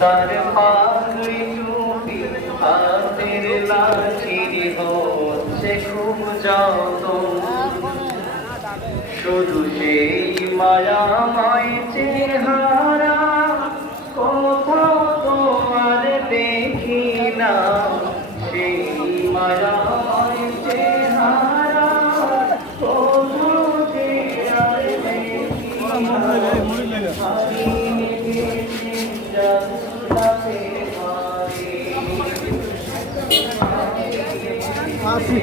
তার পাগলে টুপি হাতের লাঠি হচ্ছে খুব যতন। শুধু সেই মায়াময় চেহারা, কোথাও তোমার দেখি না। সেই মায়াময় চেহারা কোথাও দেখি না। passe.